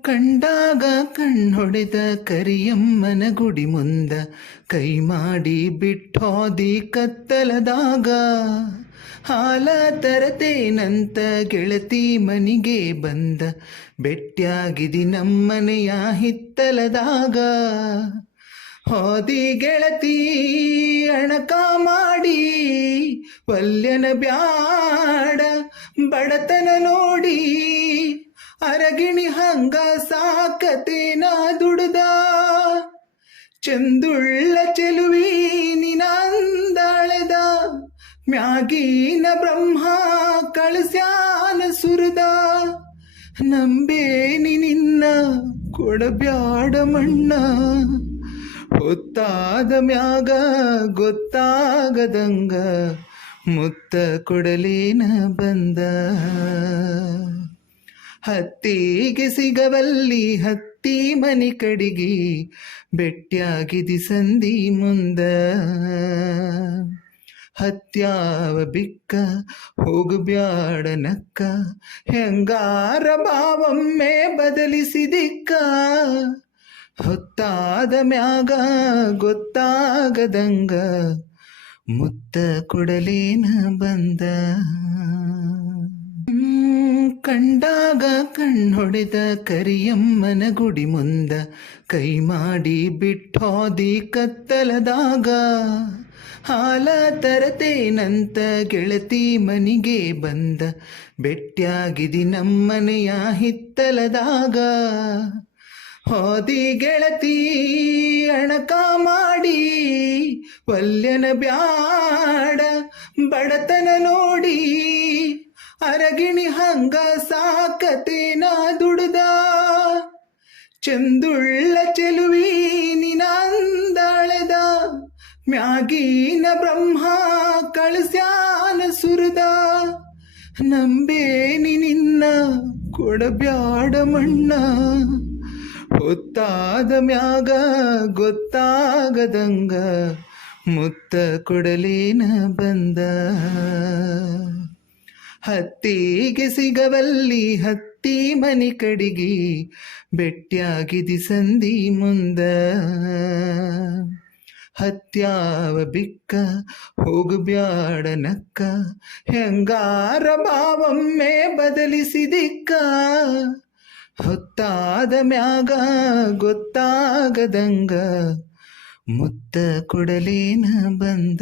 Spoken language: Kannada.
ಕಂಡಾಗ ಕಣ್ಣೊಡೆದ ಕರಿಯಮ್ಮನ ಗುಡಿ ಮುಂದ ಕೈ ಮಾಡಿ ಬಿಟ್ಟೋದಿ ಕತ್ತಲದಾಗ. ಹಾಲ ತರತೇನಂತ ಗೆಳತಿ ಮನಿಗೆ ಬಂದ ಬೆಟ್ಟಿಯಾಗಿದಿ ನಮ್ಮನೆಯ ಹಿತ್ತಲದಾಗ. ಹೋದಿ ಗೆಳತಿ, ಅಣಕ ಮಾಡಿ ಪಲ್ಯನ ಬ್ಯಾಡ ಬಡತನ ನೋಡಿ ಅರಗಿಣಿ ಹಂಗ ಸಾಕತೇನ ದುಡ್ದ? ಚಂದುಳ್ಳ ಚೆಲುವಿ ನಿನಂದಳೆದ? ಮ್ಯಾಗೀನ ಬ್ರಹ್ಮ ಕಳಸ್ಯಾನ ಸುರದ? ನಂಬೇನಿ ನಿನ್ನ ಕೊಡಬ್ಯಾಡ ಮಣ್ಣ? ಹೊತ್ತಾದ ಮ್ಯಾಗ ಗೊತ್ತಾಗದಂಗ ಮುತ್ತ ಕೊಡಲೇನ ಬಂದ? ಹತ್ತಿಗೆ ಸಿಗವಲ್ಲಿ ಹತ್ತಿ ಮನಿ ಕಡಿಗಿ ಬೆಟ್ಟಿಯಾಗಿದಿ ಸಂಧಿ ಮುಂದ. ಹತ್ಯಾವ ಬಿಕ್ಕ ಹೋಗಬ್ಯಾಡ ನಕ್ಕ, ಹೆಂಗಾರ ಭಾವಮ್ಮೆ ಬದಲಿಸಿದಿಕ್ಕ ಹೊತ್ತಾದ ಮ್ಯಾಗ ಗೊತ್ತಾಗದಂಗ ಮುತ್ತ ಕೊಡಲೇನ ಬಂದ. ಕಂಡಾಗ ಕಣ್ಣೊಡೆದ ಕರಿಯಮ್ಮನ ಗುಡಿ ಮುಂದ ಕೈ ಮಾಡಿ ಬಿಟ್ಟೋದಿ ಕತ್ತಲದಾಗ. ಹಾಲ ತರತೇನಂತ ಗೆಳತಿ ಮನಿಗೆ ಬಂದ ಬೆಟ್ಟಿಯಾಗಿದಿ ನಮ್ಮನೆಯ ಹಿತ್ತಲದಾಗ. ಹೋದಿ ಗೆಳತಿ, ಅಣಕ ಮಾಡಿ ವಲ್ಯನ ಬ್ಯಾಡ ಬಡತನ ನೋಡಿ ಅರಗಿಣಿ ಹಂಗ ಸಾಕತೇನ ದುಡ್ದ? ಚಂದುಳ್ಳ ಚೆಲುವಿ ನಿನಂದಾಳೆದ? ಮ್ಯಾಗೀನ ಬ್ರಹ್ಮ ಕಳಸ್ಯಾನ ಸುರದ? ನಂಬೇನಿ ನಿನ್ನ ಕೊಡಬ್ಯಾಡ ಮಣ್ಣ? ಹೊತ್ತಾದ ಮ್ಯಾಗ ಗೊತ್ತಾಗದಂಗ ಮುತ್ತ ಕೊಡಲೇನ ಬಂದ? ಹತ್ತಿಗೆ ಸಿಗವಲ್ಲಿ ಹತ್ತಿ ಮನಿ ಕಡಿಗಿ ಬೆಟ್ಟಿಯಾಗಿದಿ ಸಂಧಿ ಮುಂದ. ಹತ್ಯಾವ ಬಿಕ್ಕ ಹೋಗಬ್ಯಾಡ ನಕ್ಕ, ಹೆಂಗಾರ ಭಾವಮ್ಮೆ ಬದಲಿಸಿದಿಕ್ಕ ಹೊತ್ತಾದ ಮ್ಯಾಗ ಗೊತ್ತಾಗದಂಗ ಮುತ್ತ ಕೊಡಲೇನ ಬಂದ.